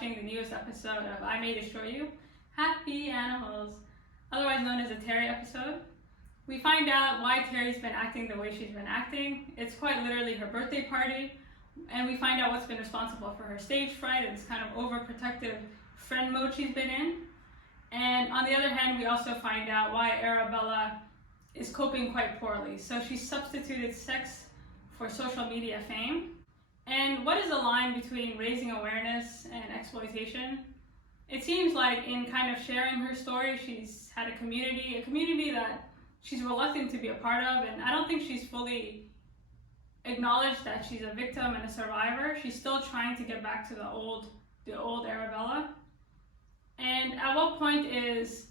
watching the newest episode of I May Destroy You, Happy Animals, otherwise known as a Terry episode. We find out why Terry's been acting the way she's been acting. It's quite literally her birthday party, and we find out what's been responsible for her stage fright and this kind of overprotective friend mode she's been in. And on the other hand, we also find out why Arabella is coping quite poorly. So she substituted sex for social media fame. And what is the line between raising awareness and exploitation? It seems like in kind of sharing her story, she's had a community that she's reluctant to be a part of, and I don't think she's fully acknowledged that she's a victim and a survivor. She's still trying to get back to the old Arabella. And at what point is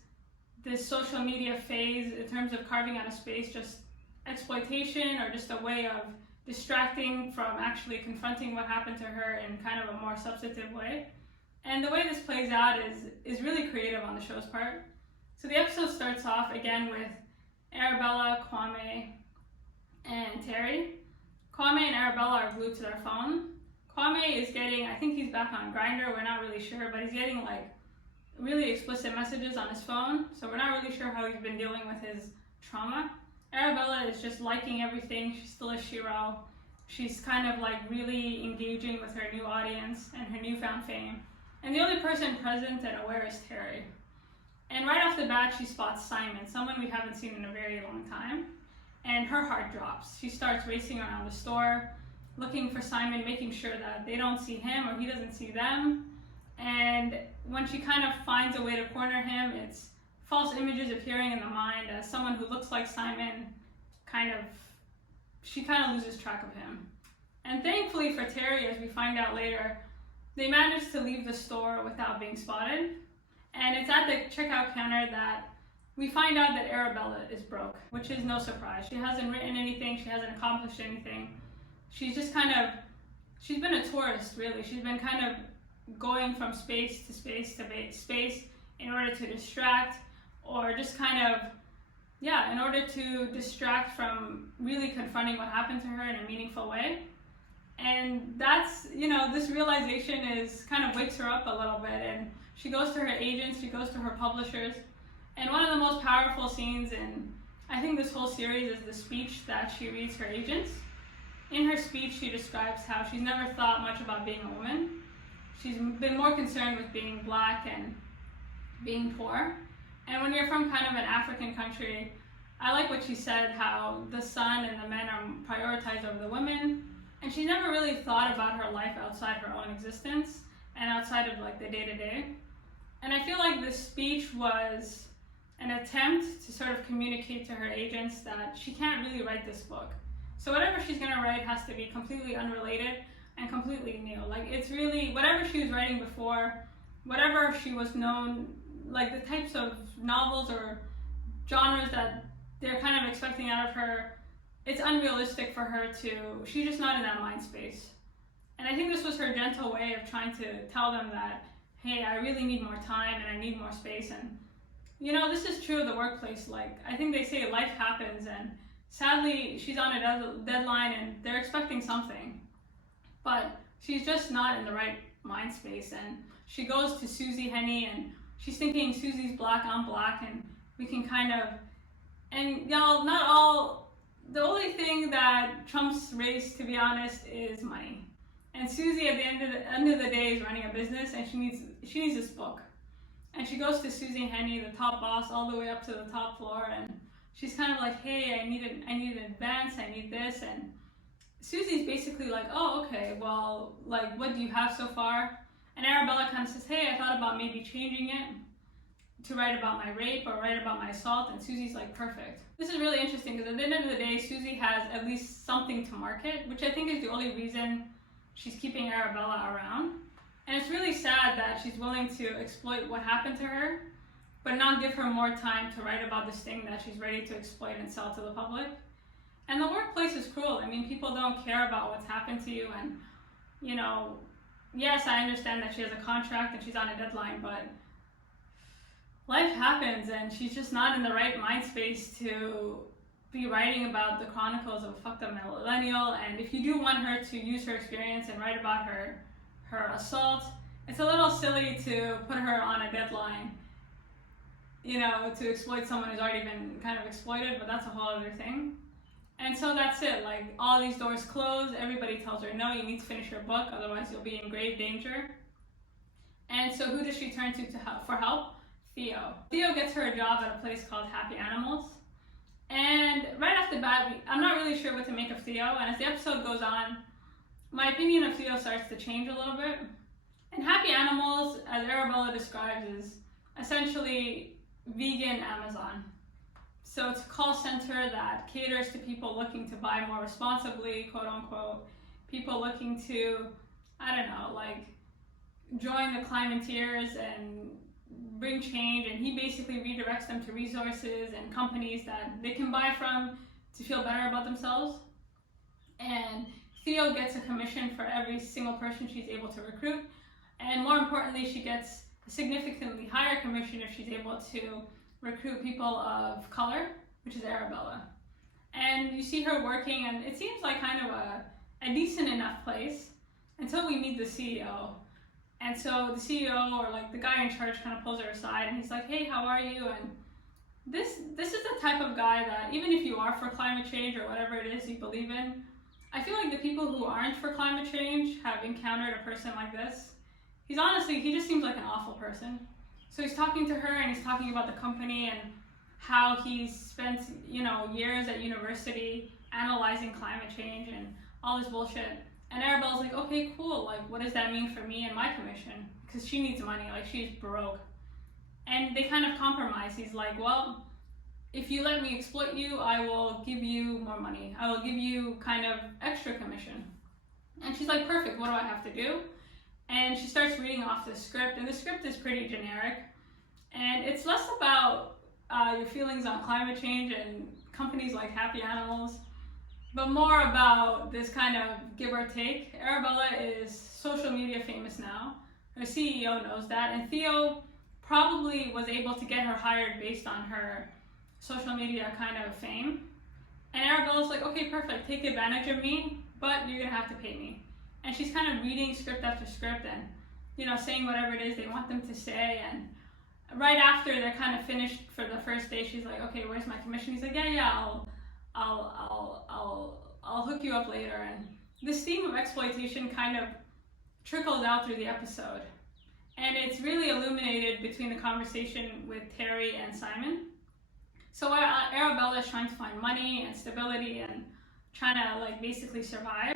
this social media phase, in terms of carving out a space, just exploitation or just a way of distracting from actually confronting what happened to her in kind of a more substantive way? And the way this plays out is really creative on the show's part. So the episode starts off again with Arabella, Kwame, and Terry. Kwame and Arabella are glued to their phone. Kwame is getting, I think he's back on Grindr, we're not really sure, but he's getting like really explicit messages on his phone, so we're not really sure how he's been dealing with his trauma. Arabella is just liking everything. She's still a shiro. She's kind of like really engaging with her new audience and her newfound fame. And the only person present and aware is Terry. And right off the bat, she spots Simon, someone we haven't seen in a very long time. And her heart drops. She starts racing around the store, looking for Simon, making sure that they don't see him or he doesn't see them. And when she kind of finds a way to corner him, it's false images appearing in the mind as someone who looks like Simon, she kind of loses track of him. And thankfully for Terry, as we find out later, they manage to leave the store without being spotted. And it's at the checkout counter that we find out that Arabella is broke, which is no surprise. She hasn't written anything, she hasn't accomplished anything. She's just she's been a tourist, really. She's been kind of going from space to space to space in order to distract, or just in order to distract from really confronting what happened to her in a meaningful way. And that's, this realization kind of wakes her up a little bit, and she goes to her agents, she goes to her publishers. And one of the most powerful scenes in, I think, this whole series is the speech that she reads her agents. In her speech, she describes how she's never thought much about being a woman. She's been more concerned with being Black and being poor. And when you're from kind of an African country, I like what she said, how the son and the men are prioritized over the women. And she never really thought about her life outside her own existence and outside of like the day-to-day. And I feel like this speech was an attempt to sort of communicate to her agents that she can't really write this book. So whatever she's gonna write has to be completely unrelated and completely new. Like, it's really, whatever she was writing before, whatever she was known, like the types of novels or genres that they're kind of expecting out of her, it's unrealistic for her she's just not in that mind space. And I think this was her gentle way of trying to tell them that, hey, I really need more time and I need more space. And this is true of the workplace. Like, I think they say life happens, and sadly she's on a deadline and they're expecting something, but she's just not in the right mind space. And she goes to Susie Henny and she's thinking, Susie's Black, I'm Black, and we can and y'all, the only thing that trumps race, to be honest, is money. And Susie, at the end of the day, is running a business, and she needs this book. And she goes to Susie Henny, the top boss, all the way up to the top floor, and she's kind of like, hey, I need an advance, I need this. And Susie's basically like, oh, okay, well, like, what do you have so far? And Arabella kind of says, hey, I thought about maybe changing it to write about my rape or write about my assault. And Susie's like, perfect. This is really interesting because at the end of the day, Susie has at least something to market, which I think is the only reason she's keeping Arabella around. And it's really sad that she's willing to exploit what happened to her, but not give her more time to write about this thing that she's ready to exploit and sell to the public. And the workplace is cruel. I mean, people don't care about what's happened to you. And, yes, I understand that she has a contract and she's on a deadline, but life happens, and she's just not in the right mind space to be writing about the chronicles of a fucked up millennial. And if you do want her to use her experience and write about her assault, it's a little silly to put her on a deadline, to exploit someone who's already been kind of exploited, but that's a whole other thing. And so that's it, like all these doors close, everybody tells her, no, you need to finish your book, otherwise you'll be in grave danger. And so who does she turn to help, for help? Theo. Theo gets her a job at a place called Happy Animals. And right off the bat, I'm not really sure what to make of Theo, and as the episode goes on, my opinion of Theo starts to change a little bit. And Happy Animals, as Arabella describes, is essentially vegan Amazon. So it's a call center that caters to people looking to buy more responsibly, quote unquote, people looking to, join the Climateers and bring change, and he basically redirects them to resources and companies that they can buy from to feel better about themselves. And Theo gets a commission for every single person she's able to recruit, and more importantly, she gets a significantly higher commission if she's able to recruit people of color, which is Arabella. And you see her working, and it seems like kind of a decent enough place until we meet the CEO. And so the CEO, or like the guy in charge, kind of pulls her aside and he's like, hey, how are you? And this is the type of guy that even if you are for climate change or whatever it is you believe in, I feel like the people who aren't for climate change have encountered a person like this. He just seems like an awful person. So he's talking to her and he's talking about the company and how he's spent, years at university analyzing climate change and all this bullshit. And Arabella's like, okay, cool, like what does that mean for me and my commission? Because she needs money, like she's broke. And they kind of compromise. He's like, well, if you let me exploit you, I will give you more money. I will give you kind of extra commission. And she's like, perfect, what do I have to do? And she starts reading off the script, and the script is pretty generic. And it's less about your feelings on climate change and companies like Happy Animals, but more about this kind of give or take. Arabella is social media famous now. Her CEO knows that, and Theo probably was able to get her hired based on her social media kind of fame. And Arabella's like, okay, perfect, take advantage of me, but you're gonna have to pay me. And she's kind of reading script after script and, saying whatever it is they want them to say. And right after they're kind of finished for the first day, she's like, okay, where's my commission? He's like, yeah, I'll hook you up later. And this theme of exploitation kind of trickles out through the episode. And it's really illuminated between the conversation with Terry and Simon. So while Arabella is trying to find money and stability and trying to basically survive,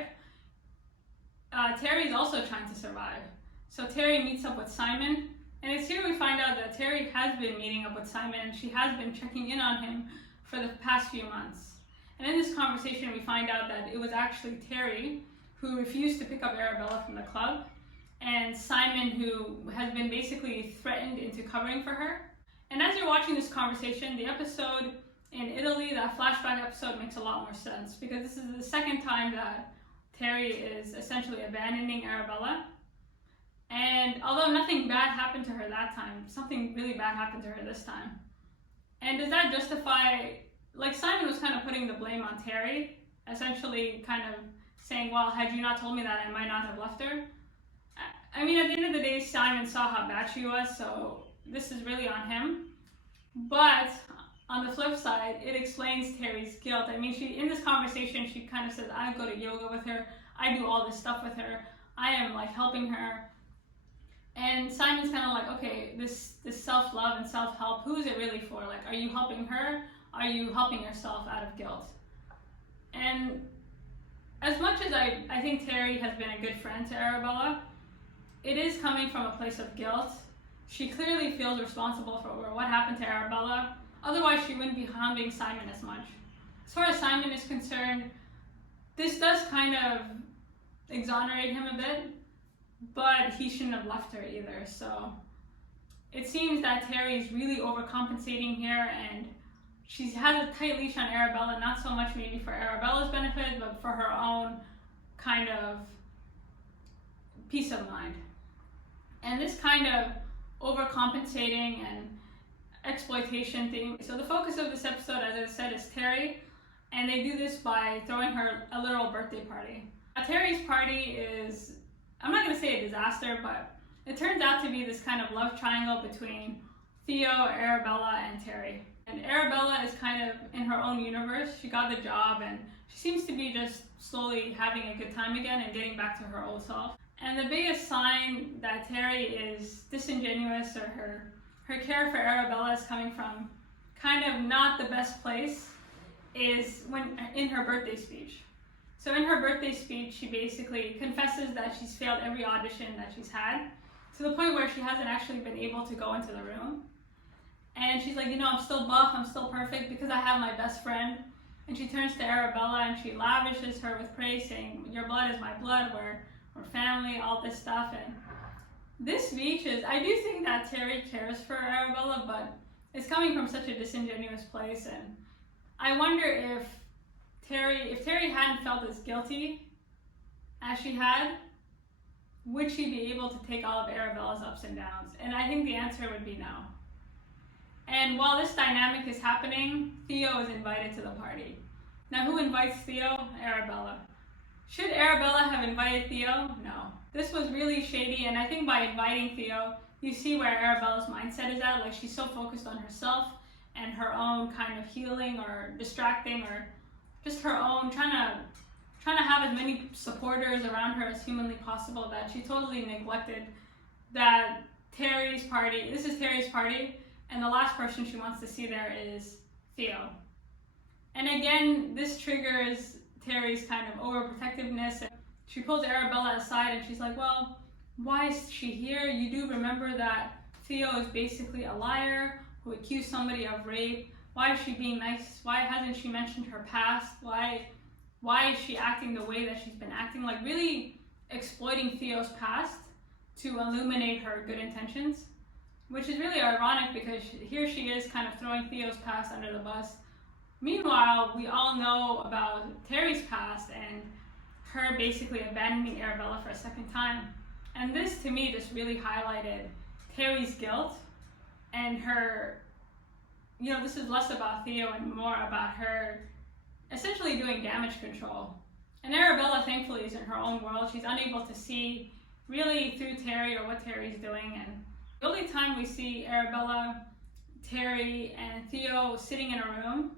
Terry's also trying to survive. So Terry meets up with Simon, and it's here we find out that Terry has been meeting up with Simon and she has been checking in on him for the past few months. And in this conversation, we find out that it was actually Terry who refused to pick up Arabella from the club, and Simon who has been basically threatened into covering for her. And as you're watching this conversation, the episode in Italy, that flashback episode, makes a lot more sense, because this is the second time that Terry is essentially abandoning Arabella. And although nothing bad happened to her that time, something really bad happened to her this time. And does that justify, Simon was kind of putting the blame on Terry, essentially kind of saying, well, had you not told me that, I might not have left her. I mean, at the end of the day, Simon saw how bad she was, so this is really on him. But on the flip side, it explains Terry's guilt. I mean, in this conversation, she kind of says, I go to yoga with her, I do all this stuff with her, I am helping her. And Simon's kind of like, okay, this self-love and self-help, who is it really for? Are you helping her? Are you helping yourself out of guilt? And as much as I think Terry has been a good friend to Arabella, it is coming from a place of guilt. She clearly feels responsible for what happened to Arabella. Otherwise, she wouldn't be hounding Simon as much. As far as Simon is concerned, this does kind of exonerate him a bit, but he shouldn't have left her either. So it seems that Terry is really overcompensating here, and she has a tight leash on Arabella, not so much maybe for Arabella's benefit, but for her own kind of peace of mind. And this kind of overcompensating and exploitation thing. So the focus of this episode, as I said, is Terry, and they do this by throwing her a literal birthday party. Terry's party is, I'm not going to say a disaster, but it turns out to be this kind of love triangle between Theo, Arabella, and Terry. And Arabella is kind of in her own universe. She got the job and she seems to be just slowly having a good time again and getting back to her old self. And the biggest sign that Terry is disingenuous, or her care for Arabella is coming from kind of not the best place, is when in her birthday speech. So in her birthday speech, she basically confesses that she's failed every audition that she's had, to the point where she hasn't actually been able to go into the room. And she's like, I'm still buff, I'm still perfect because I have my best friend. And she turns to Arabella and she lavishes her with praise, saying, your blood is my blood, we're family, all this stuff. And this speech is, I do think that Terry cares for Arabella, but it's coming from such a disingenuous place. And I wonder if Terry hadn't felt as guilty as she had, would she be able to take all of Arabella's ups and downs? And I think the answer would be no. And while this dynamic is happening, Theo is invited to the party. Now, who invites Theo? Arabella. Should Arabella have invited Theo? No. This was really shady, and I think by inviting Theo, you see where Arabella's mindset is at. Like, she's so focused on herself and her own kind of healing or distracting, or just her own trying to have as many supporters around her as humanly possible, that she totally neglected that Terry's party. This is Terry's party. And the last person she wants to see there is Theo. And again, this triggers Terry's kind of overprotectiveness. She pulls Arabella aside and she's like, well, why is she here? You do remember that Theo is basically a liar who accused somebody of rape. Why is she being nice? Why hasn't she mentioned her past? Why is she acting the way that she's been acting? Like, really exploiting Theo's past to illuminate her good intentions. Which is really ironic because here she is kind of throwing Theo's past under the bus. Meanwhile, we all know about Terry's past and her basically abandoning Arabella for a second time. And this, to me, just really highlighted Terry's guilt and her, this is less about Theo and more about her essentially doing damage control. And Arabella, thankfully, is in her own world. She's unable to see really through Terry or what Terry's doing. And the only time we see Arabella, Terry, and Theo sitting in a room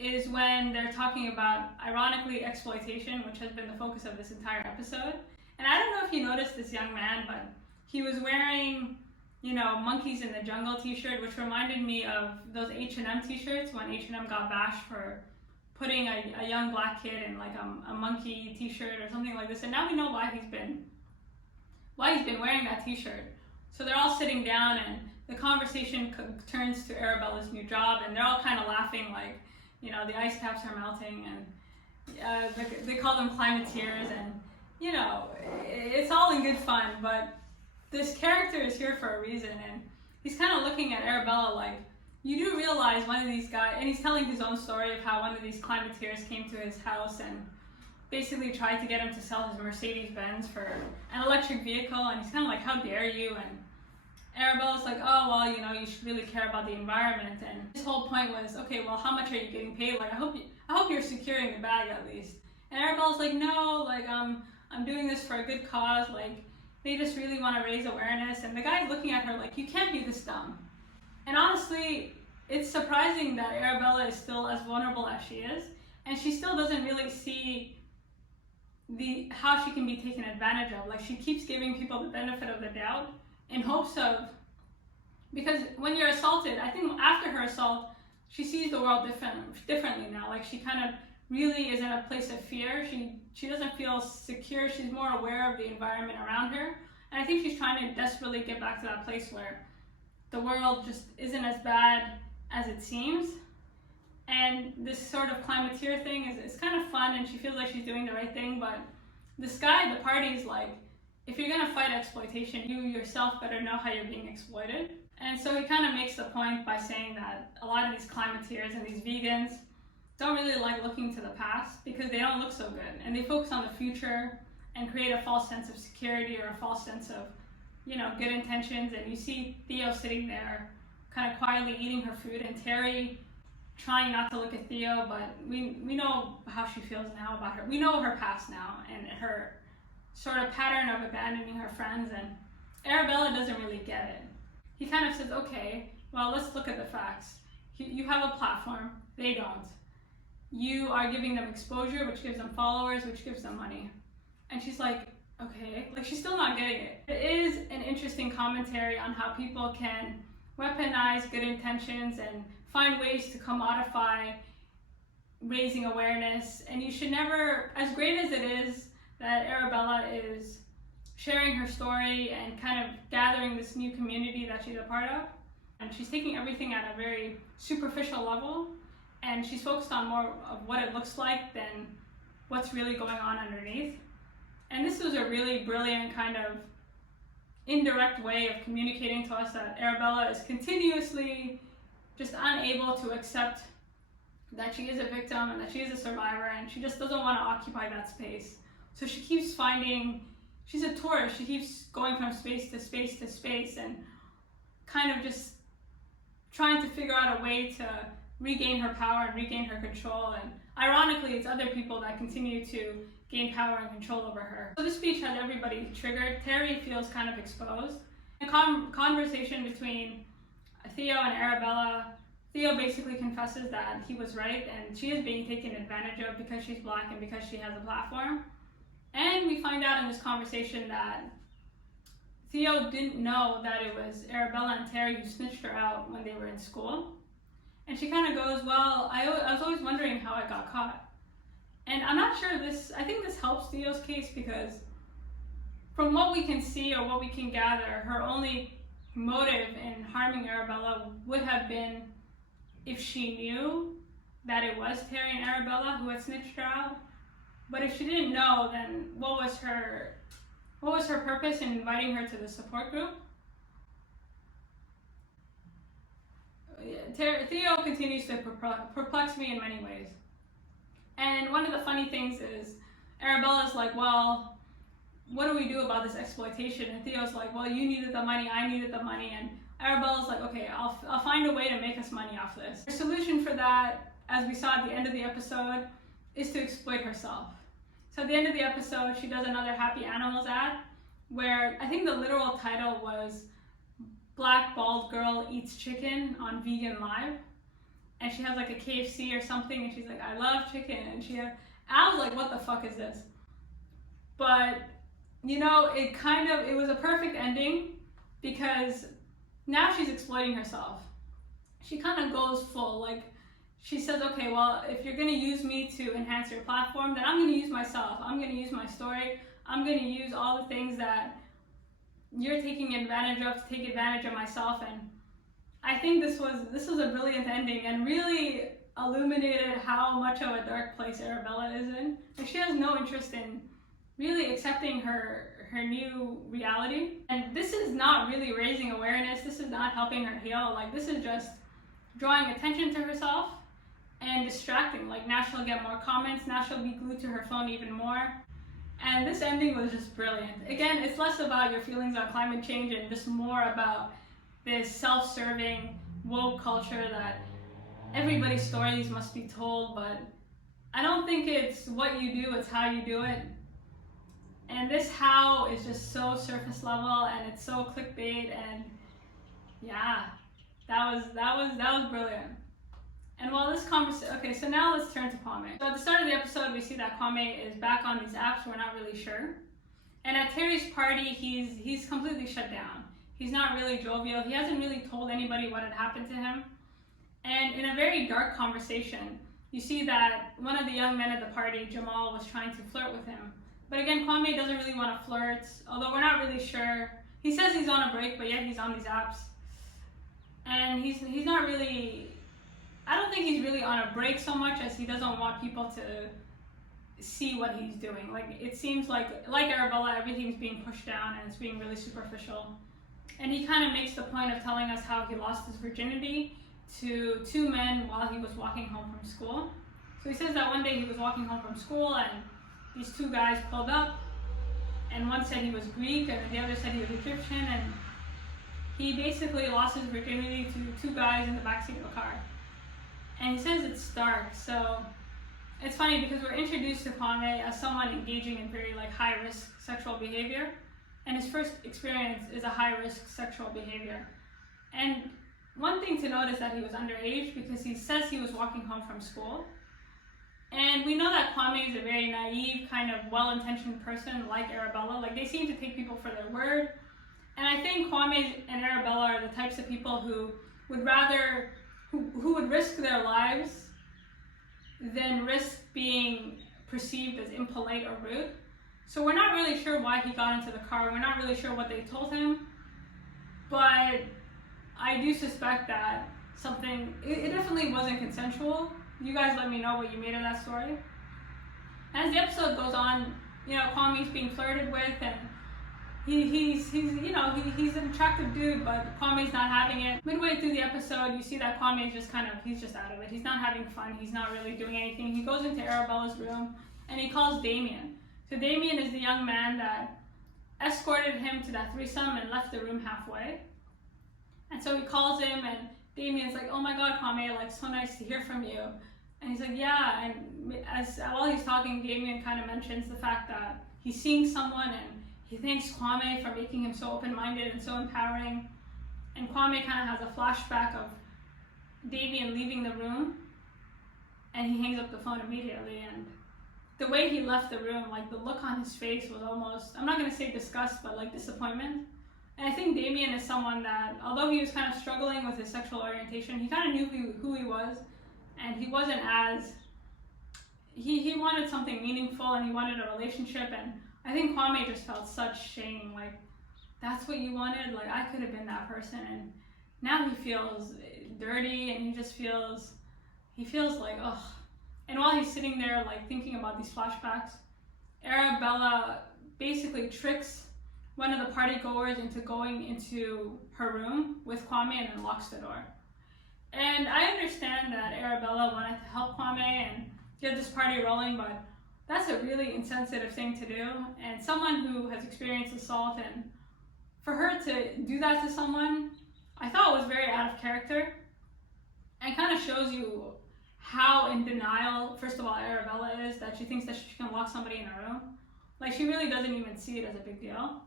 is when they're talking about, ironically, exploitation, which has been the focus of this entire episode. And I don't know if you noticed this young man, but he was wearing, Monkeys in the Jungle t-shirt, which reminded me of those H&M t-shirts when H&M got bashed for putting a young black kid in like a monkey t-shirt or something like this. And now we know why he's been wearing that t-shirt. So they're all sitting down and the conversation turns to Arabella's new job, and they're all kind of laughing like, the ice caps are melting, and they call them climateers, and it's all in good fun, but this character is here for a reason, and he's kind of looking at Arabella like, you do realize one of these guys, and he's telling his own story of how one of these climateers came to his house and basically tried to get him to sell his Mercedes-Benz for an electric vehicle, and he's kind of like, how dare you? And Arabella's like, oh, well, you should really care about the environment. And his whole point was, okay, well, how much are you getting paid? Like, I hope you're securing the bag at least. And Arabella's like, no, like, I'm doing this for a good cause. Like, they just really want to raise awareness. And the guy's looking at her like, you can't be this dumb. And honestly, it's surprising that Arabella is still as vulnerable as she is, and she still doesn't really see how she can be taken advantage of. Like, she keeps giving people the benefit of the doubt in hopes of, because when you're assaulted, I think after her assault, she sees the world differently now. Like, she kind of really is in a place of fear. She doesn't feel secure. She's more aware of the environment around her. And I think she's trying to desperately get back to that place where the world just isn't as bad as it seems. And this sort of climateer thing is kind of fun, and she feels like she's doing the right thing, but this guy, the party, is like, if you're gonna fight exploitation, you yourself better know how you're being exploited. And so he kind of makes the point by saying that a lot of these climateers and these vegans don't really like looking to the past because they don't look so good, and they focus on the future and create a false sense of security or a false sense of, good intentions. And you see Theo sitting there kind of quietly eating her food, and Terry trying not to look at Theo, but we know how she feels now about her. We know her past now and her sort of pattern of abandoning her friends. And Arabella doesn't really get it. He kind of says, okay, well, let's look at the facts. You have a platform, they don't. You are giving them exposure, which gives them followers, which gives them money. And she's like, okay, like she's still not getting it. It is an interesting commentary on how people can weaponize good intentions and find ways to commodify raising awareness. And you should never, as great as it is that Arabella is sharing her story and kind of gathering this new community that she's a part of, and she's taking everything at a very superficial level, and she's focused on more of what it looks like than what's really going on underneath. And this was a really brilliant kind of indirect way of communicating to us that Arabella is continuously just unable to accept that she is a victim and that she is a survivor, and she just doesn't want to occupy that space. So she keeps finding, she's a tourist, she keeps going from space to space to space and kind of just trying to figure out a way to regain her power and regain her control. And ironically, it's other people that continue to gain power and control over her. So this speech has everybody triggered. Terry feels kind of exposed. A conversation between Theo and Arabella. Theo basically confesses that he was right and she is being taken advantage of because she's black and because she has a platform. And we find out in this conversation that Theo didn't know that it was Arabella and Terry who snitched her out when they were in school. And she kind of goes, well, I was always wondering how I got caught. And I'm not sure I think this helps Theo's case because from what we can see or what we can gather, her only motive in harming Arabella would have been if she knew that it was Terry and Arabella who had snitched her out. But if she didn't know, then what was her purpose in inviting her to the support group? Theo continues to perplex me in many ways. And one of the funny things is Arabella's like, well, what do we do about this exploitation? And Theo's like, well, you needed the money, I needed the money. And Arabella's like, okay, I'll find a way to make us money off this. The solution for that, as we saw at the end of the episode, is to exploit herself. So at the end of the episode, she does another Happy Animals ad where I think the literal title was Black Bald Girl Eats Chicken on Vegan Live. And she has like a KFC or something and she's like, I love chicken. And I was like, what the fuck is this? But, you know, it was a perfect ending because now she's exploiting herself. She kind of goes full, like, she says, okay, well, if you're gonna use me to enhance your platform, then I'm gonna use myself. I'm gonna use my story. I'm gonna use all the things that you're taking advantage of to take advantage of myself. And I think this was a brilliant ending and really illuminated how much of a dark place Arabella is in. Like, she has no interest in really accepting her new reality. And this is not really raising awareness. This is not helping her heal. Like, this is just drawing attention to herself and distracting. Like, now she'll get more comments, now she'll be glued to her phone even more. And this ending was just brilliant. Again, it's less about your feelings on climate change and just more about this self-serving woke culture that everybody's stories must be told, but I don't think it's what you do, it's how you do it. And this how is just so surface level and it's so clickbait, and yeah, that was brilliant. And while this conversation, okay, so now let's turn to Kwame. So at the start of the episode, we see that Kwame is back on these apps, we're not really sure. And at Terry's party, he's completely shut down. He's not really jovial. He hasn't really told anybody what had happened to him. And in a very dark conversation, you see that one of the young men at the party, Jamal, was trying to flirt with him. But again, Kwame doesn't really want to flirt, although we're not really sure. He says he's on a break, but yet he's on these apps. And he's not really, I don't think he's really on a break so much as he doesn't want people to see what he's doing. Like, it seems like Arabella, everything's being pushed down and it's being really superficial. And he kind of makes the point of telling us how he lost his virginity to two men while he was walking home from school. So he says that one day he was walking home from school and these two guys pulled up, and one said he was Greek and the other said he was Egyptian, and he basically lost his virginity to two guys in the backseat of a car. And he says it's dark, so it's funny because we're introduced to Kwame as someone engaging in very high risk sexual behavior. and his first experience is a high-risk sexual behavior. And one thing to note is that he was underage, because he says he was walking home from school. And we know that Kwame is a very naive, kind of well-intentioned person like Arabella. Like, they seem to take people for their word. And I think Kwame and Arabella are the types of people who would rather, who would risk their lives than risk being perceived as impolite or rude. So we're not really sure why he got into the car. We're not really sure what they told him. But I do suspect that it definitely wasn't consensual. You guys let me know what you made of that story. As the episode goes on, Kwame's being flirted with, and he's an attractive dude, but Kwame's not having it. Midway through the episode, you see that Kwame is just he's just out of it. He's not having fun. He's not really doing anything. He goes into Arabella's room and he calls Damien. So Damien is the young man that escorted him to that threesome and left the room halfway. And so he calls him, and Damien's like, "Oh my God, Kwame, like, so nice to hear from you." And he's like, "Yeah." And while he's talking, Damien kind of mentions the fact that he's seeing someone, and he thanks Kwame for making him so open-minded and so empowering. And Kwame kind of has a flashback of Damien leaving the room, and he hangs up the phone immediately. And the way he left the room, like, the look on his face was almost, I'm not going to say disgust, but like disappointment. And I think Damien is someone that, although he was kind of struggling with his sexual orientation, he kind of knew who he was, and he wasn't as, he wanted something meaningful, and he wanted a relationship. And I think Kwame just felt such shame, like, that's what you wanted? Like, I could have been that person. And now he feels dirty, and he feels like, ugh. And while he's sitting there, like, thinking about these flashbacks, Arabella basically tricks one of the party goers into going into her room with Kwame and then locks the door. And I understand that Arabella wanted to help Kwame and get this party rolling, but that's a really insensitive thing to do. And someone who has experienced assault, and for her to do that to someone, I thought was very out of character, and kind of shows you how in denial, first of all, Arabella is, that she thinks that she can lock somebody in a room. Like, she really doesn't even see it as a big deal.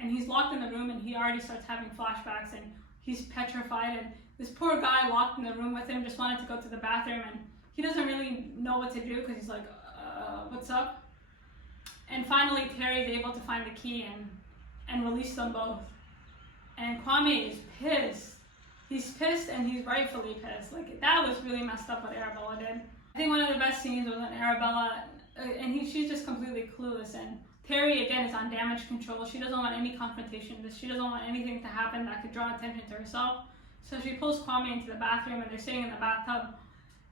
And he's locked in the room, and he already starts having flashbacks, and he's petrified. And this poor guy locked in the room with him just wanted to go to the bathroom, and he doesn't really know what to do, because he's like, what's up? And finally, Terry is able to find the key and release them both. And Kwame is pissed. He's pissed, and he's rightfully pissed. Like, that was really messed up what Arabella did. I think one of the best scenes was when Arabella, and she's just completely clueless, and Terry, again, is on damage control. She doesn't want any confrontation. She doesn't want anything to happen that could draw attention to herself. So she pulls Kwame into the bathroom, and they're sitting in the bathtub.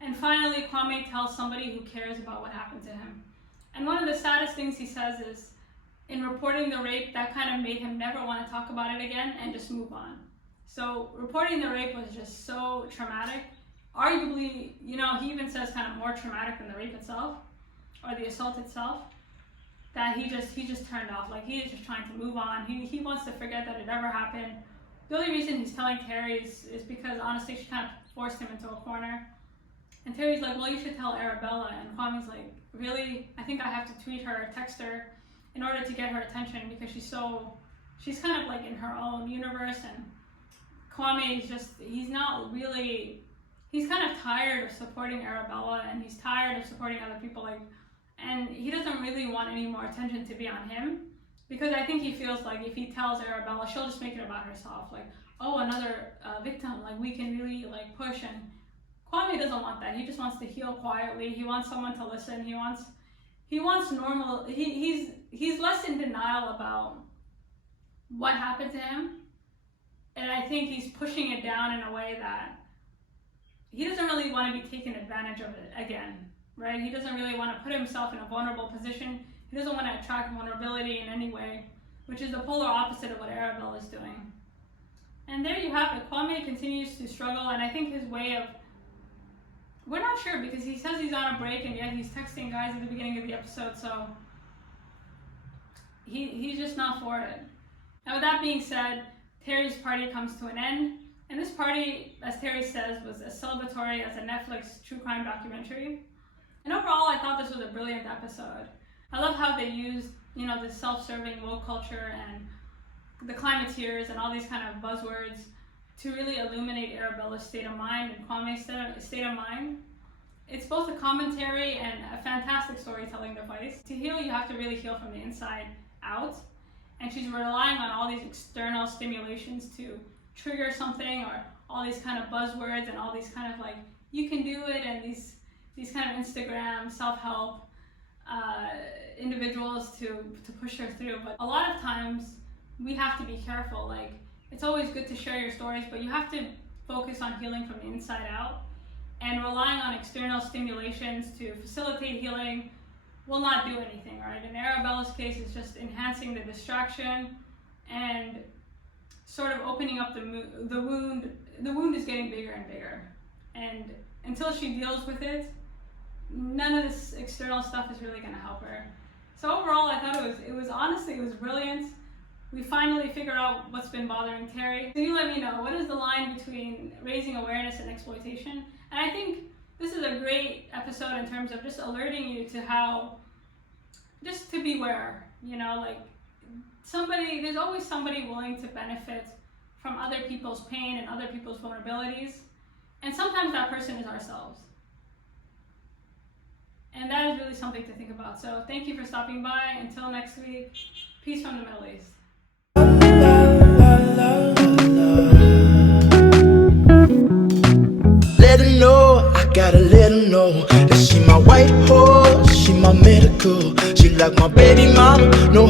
And finally, Kwame tells somebody who cares about what happened to him. And one of the saddest things he says is, in reporting the rape, that kind of made him never want to talk about it again and just move on. So reporting the rape was just so traumatic. Arguably, he even says kind of more traumatic than the rape itself, or the assault itself, that he just turned off. Like, he is just trying to move on. He wants to forget that it ever happened. The only reason he's telling Terry is because, honestly, she kind of forced him into a corner. And Terry's like, well, you should tell Arabella. And Kwame's like, really? I think I have to tweet her or text her in order to get her attention, because she's kind of like in her own universe. And Kwame is he's kind of tired of supporting Arabella, and he's tired of supporting other people. And he doesn't really want any more attention to be on him, because I think he feels like if he tells Arabella, she'll just make it about herself. Like, oh, another victim, like, we can really, like, push. And Kwame doesn't want that. He just wants to heal quietly. He wants someone to listen. He wants normal. He's less in denial about what happened to him. And I think he's pushing it down in a way that he doesn't really want to be taken advantage of it again, right? He doesn't really want to put himself in a vulnerable position. He doesn't want to attract vulnerability in any way, which is the polar opposite of what Arabella is doing. And there you have it. Kwame continues to struggle, and I think his way of, we're not sure, because he says he's on a break, and yet he's texting guys at the beginning of the episode, so he's just not for it. And with that being said, Terry's party comes to an end, and this party, as Terry says, was as celebratory as a Netflix true crime documentary. And overall, I thought this was a brilliant episode. I love how they used, the self-serving woke culture and the climateers and all these kind of buzzwords to really illuminate Arabella's state of mind and Kwame's state of mind. It's both a commentary and a fantastic storytelling device. To heal, you have to really heal from the inside out. And she's relying on all these external stimulations to trigger something, or all these kind of buzzwords and all these kind of like, you can do it, and these kind of Instagram self-help individuals to push her through. But a lot of times we have to be careful. Like, it's always good to share your stories, but you have to focus on healing from the inside out. And relying on external stimulations to facilitate healing will not do anything, right? In Arabella's case, it's just enhancing the distraction and sort of opening up the wound. The wound is getting bigger and bigger. And until she deals with it, none of this external stuff is really gonna help her. So overall, I thought it was brilliant. We finally figured out what's been bothering Terry. So you let me know, what is the line between raising awareness and exploitation? And I think this is a great episode in terms of just alerting you to how, just to beware, you know, like there's always somebody willing to benefit from other people's pain and other people's vulnerabilities. And sometimes that person is ourselves. And that is really something to think about. So thank you for stopping by. Until next week, peace from the Middle East. Let her know, I gotta let her know that she my white horse, she my medical, she like my baby mama. No